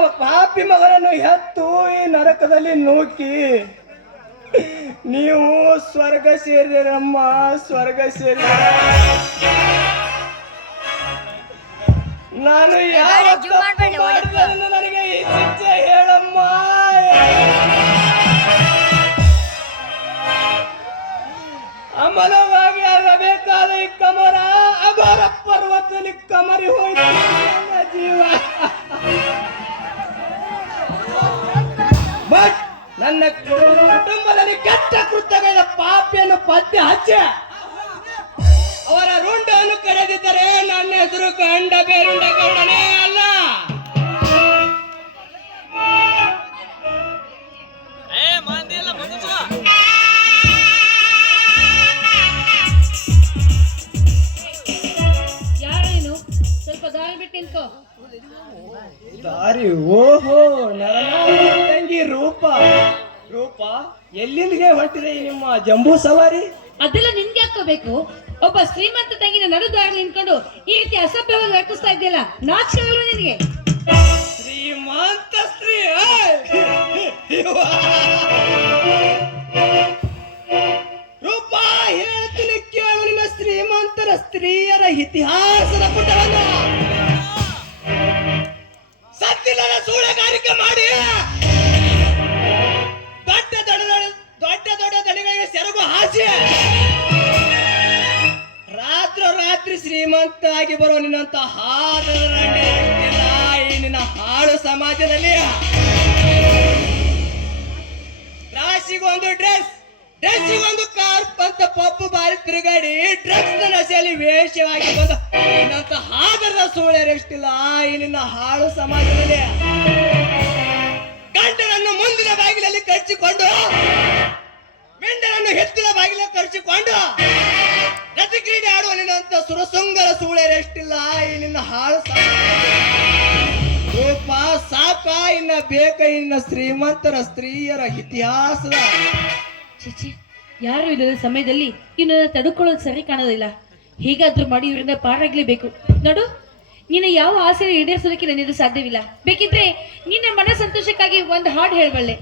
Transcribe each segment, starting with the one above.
ಯಾವ ಪಾಪಿ ಮಗನನ್ನು ಹೆತ್ತು ಈ ನರಕದಲ್ಲಿ ನೂಕಿ ನೀವು ಸ್ವರ್ಗ ಸೇರಿದರಮ್ಮ, ಸ್ವರ್ಗ ಸೇರಿದ. ನಾನು ಯಾವ ನನಗೆ ಈ ಶಿಕ್ಷೆ ಹೇಳಮ್ಮ. ಅಮಲವಾಗಿ ಆಗಬೇಕಾದ ಈ ಕಮರ ಅಘೋರ ಪರ್ವತದಲ್ಲಿ ಕಮರಿ ಹೋಯ್ತು ಜೀವ. ಬಟ್ ನನ್ನ ಕುಟುಂಬದಲ್ಲಿ ಕೆಟ್ಟ ಕೃತ್ಯಗಳ ಪಾಪಿಯನ್ನು ಪತ್ತೆ ಹಚ್ಚ ಅವರ ರುಂಡವನ್ನು ಕರೆದಿದ್ದರೆ ನನ್ನ ಹೆಸರು ಕಂಡ ಬೇರುಂಡ ಗೌಡನೇ ಅಲ್ಲ. ಯಾರೇನು ಸ್ವಲ್ಪ ದಾರಿ ಬಿಟ್ಟು ನಿಂತ್ಕೋ. ದಾರಿ? ಓಹೋ, ನನ್ನ ತಂಗಿ ರೂಪ. ರೂಪ, ಎಲ್ಲಿಂದಿಗೆ ಹೊರಟಿದೆ ನಿಮ್ಮ ಜಂಬೂ ಸವಾರಿ? ಅದೆಲ್ಲ ನಿನ್ಗೆ ಹಾಕೋಬೇಕು. ಒಬ್ಬ ಶ್ರೀಮಂತ ತಂಗಿನ ನಡು ದಾರಿ ನಿಂತ್ಕೊಂಡು ಈ ರೀತಿ ಅಸಭ್ಯವಾಗಿ ವರ್ತಿಸ್ತಾ ಇದೆಯಲ್ಲ, ನಾಚಿಕೆಗಳು ನಿನಗೆ? ಶ್ರೀಮಂತ ಸ್ತ್ರೀ? ರೂಪ, ಹೇಳ್ತೀನಿ ಕೇಳು ನಿನ್ನ ಶ್ರೀಮಂತರ ಸ್ತ್ರೀಯರ ಇತಿಹಾಸದ ಪುಟವನ್ನು. ಸತ್ತಿಲ್ಲದ ಸೂಳೆಗಾರಿಕೆ ಮಾಡಿ ದೊಡ್ಡ ದೊಡ್ಡ ದಣಿಗಳಿಗೆ ಸೆರಗು ಹಾಸಿ ರಾತ್ರಿ ಶ್ರೀಮಂತ ಆಗಿ ಬರೋ ನಿನ್ನಂತ ನಿನ್ನ ಹಾಳು ಸಮಾಜದಲ್ಲಿ ರಾಶಿಗೊಂದು ಡ್ರೆಸ್ಸಿಗೊಂದು ಕಾರ್ಪ್ ಅಂತ ಪಪ್ಪು ಬಾರಿ ತಿರುಗಾಡಿ ಡ್ರಗ್ಸ್ ನಶೆಯಲ್ಲಿ ವೇಷವಾಗಿ ಬಂದ ನಿನ್ನಂತ ಹಾದರದ ಸೂಳ್ಯರೆಷ್ಟಿಲ್ಲ ಈ ನಿನ್ನ ಹಾಳು ಸಮಾಜದಲ್ಲಿ. ಗಂಡನನ್ನು ಮುಂದಿನ ಬಾಗಿಲಲ್ಲಿ ಕಚ್ಚಿಕೊಂಡು ಮೆಂಡನನ್ನು ಹೆಚ್ಚಿನ ಬಾಗಿಲ ಕರ್ಚಿಕೊಂಡು ರತಿಕ್ರೀಡೆ ಆಡುವ ನಿನ್ನಂತ ಸುರಸುಂಗರ ಸೂಳೆರೆಷ್ಟಿಲ್ಲ ಈ ನಿನ್ನ ಹಾಳು ರೂಪ. ಸಾಕ ಇನ್ನ ಬೇಕ ಇನ್ನ ಶ್ರೀಮಂತರ ಸ್ತ್ರೀಯರ ಇತಿಹಾಸದ. ಚಿಚಿ, ಯಾರು ಇಲ್ಲದ ಸಮಯದಲ್ಲಿ ಇವನ್ನ ತಡ್ಕೊಳ್ಳೋದು ಸರಿ ಕಾಣೋದಿಲ್ಲ. ಹೇಗಾದ್ರೂ ಮಾಡಿ ಇವರಿಂದ ಪಾರಾಗ್ಲೇಬೇಕು. ನೋಡು, ನಿನ್ನ ಯಾವ ಆಸೆ ಈಡೇರಿಸೋದಕ್ಕೆ ನನ್ನಿಂದ ಸಾಧ್ಯವಿಲ್ಲ. ಬೇಕಿದ್ರೆ ನಿನ್ನ ಮನ ಸಂತೋಷಕ್ಕಾಗಿ ಒಂದು ಹಾಡು ಹೇಳಬಲ್ಲೆ.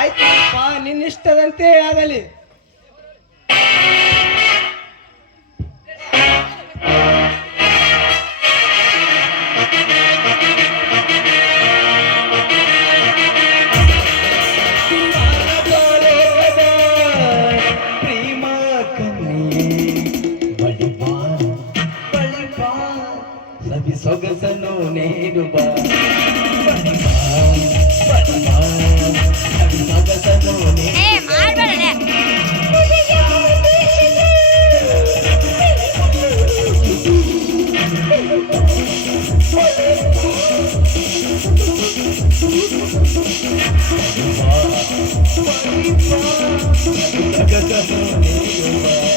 ಆಯ್ತಪ್ಪ, ನಿನ್ನಿಷ್ಟದಂತೆ ಆಗಲಿ. ಸೊಗಸನು ನೀನು ಬಾ, ಸೊಗಸನು ನೀನು ಬಾ.